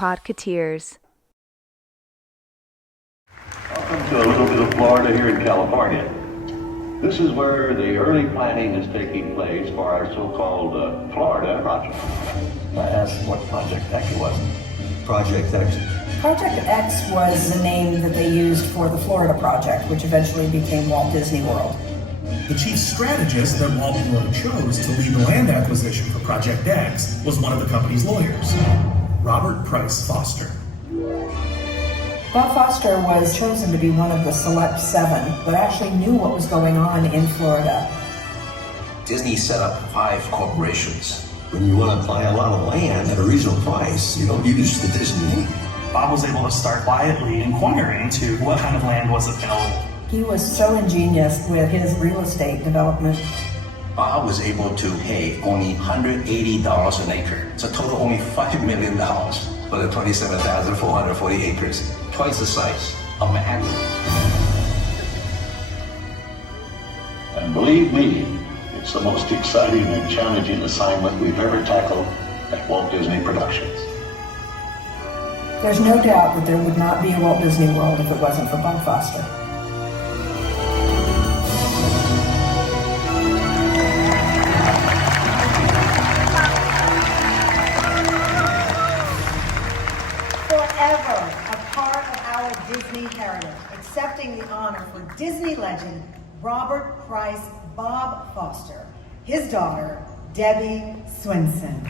Podketeers. Welcome to a little bit of Florida here in California. This is where the early planning is taking place for our so-called Florida project. I asked what Project X was. Project X. Project X was the name that they used for the Florida project, which eventually became Walt Disney World. The chief strategist that Walt and Rhoda chose to lead the land acquisition for Project X was one of the company's lawyers, Robert Price Foster. Bob Foster was chosen to be one of the select 7 that actually knew what was going on in Florida. Disney set up 5 corporations. When you want to buy a lot of land at a reasonable price, you don't use the Disney name. Bob was able to start quietly inquiring into what kind of land was available. He was so ingenious with his real estate development. Bob was able to pay only $180 an acre. It's a total only $5 million for the 27,440 acres, twice the size of Manhattan. And believe me, it's the most exciting and challenging assignment we've ever tackled at Walt Disney Productions. There's no doubt that there would not be a Walt Disney World if it wasn't for Bob Foster. Forever a part of our Disney heritage, accepting the honor for Disney legend Robert Price Bob Foster, his daughter, Debbie Swinson.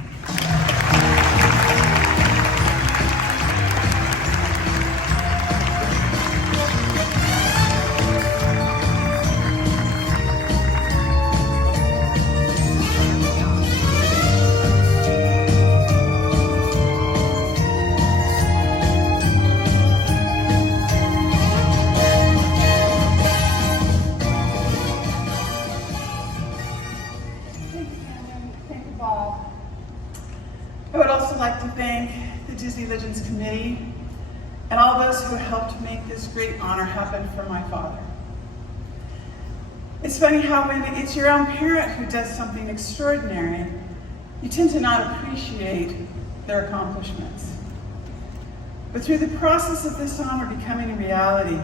I would also like to thank the Disney Legends Committee and all those who helped make this great honor happen for my father. It's funny how when it's your own parent who does something extraordinary, you tend to not appreciate their accomplishments. But through the process of this honor becoming a reality,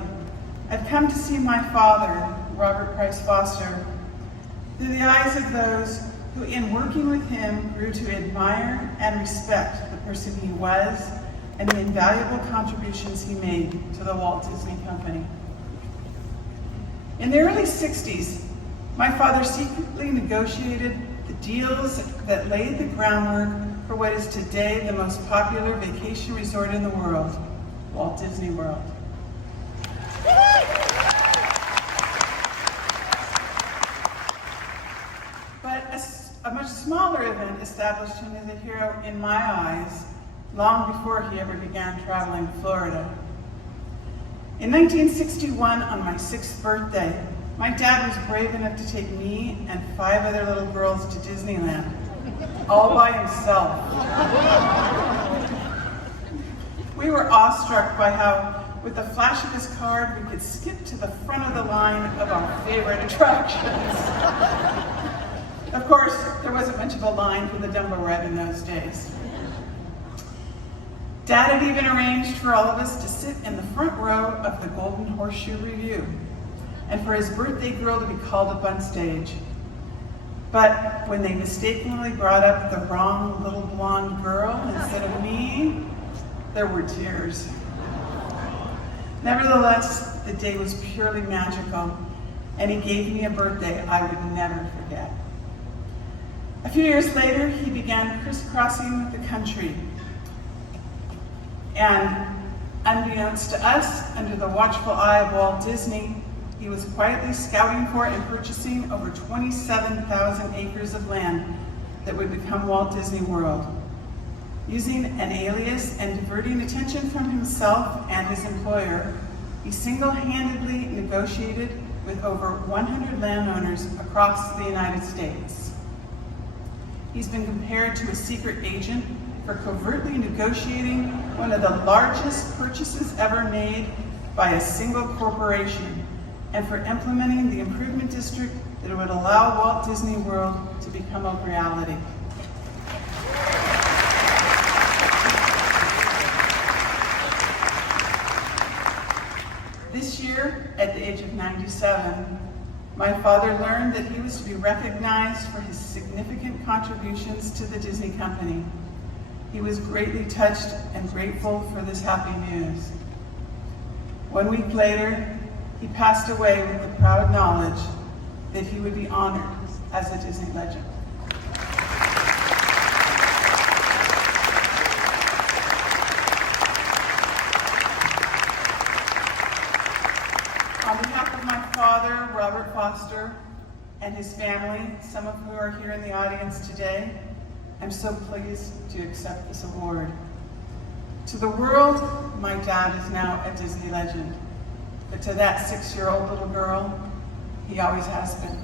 I've come to see my father, Robert Price Foster, through the eyes of those who, in working with him, grew to admire and respect the person he was and the invaluable contributions he made to the Walt Disney Company. In the early 60s, my father secretly negotiated the deals that laid the groundwork for what is today the most popular vacation resort in the world, Walt Disney World. But a much smaller event established him as a hero in my eyes long before he ever began traveling to Florida. In 1961, on my 6th birthday, my dad was brave enough to take me and 5 other little girls to Disneyland, all by himself. We were awestruck by how, with the flash of his card, we could skip to the front of the line of our favorite attractions. Of course, there wasn't much of a line for the Dumbo ride in those days. Dad had even arranged for all of us to sit in the front row of the Golden Horseshoe Review, and for his birthday girl to be called up on stage. But when they mistakenly brought up the wrong little blonde girl instead of me, there were tears. Nevertheless, the day was purely magical, and he gave me a birthday I would never forget. A few years later, he began crisscrossing the country. And unbeknownst to us, under the watchful eye of Walt Disney, he was quietly scouting for and purchasing over 27,000 acres of land that would become Walt Disney World. Using an alias and diverting attention from himself and his employer, he single-handedly negotiated with over 100 landowners across the United States. He's been compared to a secret agent for covertly negotiating one of the largest purchases ever made by a single corporation, and for implementing the improvement district that would allow Walt Disney World to become a reality. 1997, my father learned that he was to be recognized for his significant contributions to the Disney Company. He was greatly touched and grateful for this happy news. 1 week later, he passed away with the proud knowledge that he would be honored as a Disney legend. On behalf of my father, Robert Foster, and his family, some of who are here in the audience today, I'm so pleased to accept this award. To the world, my dad is now a Disney legend, but to that 6-year-old little girl, he always has been.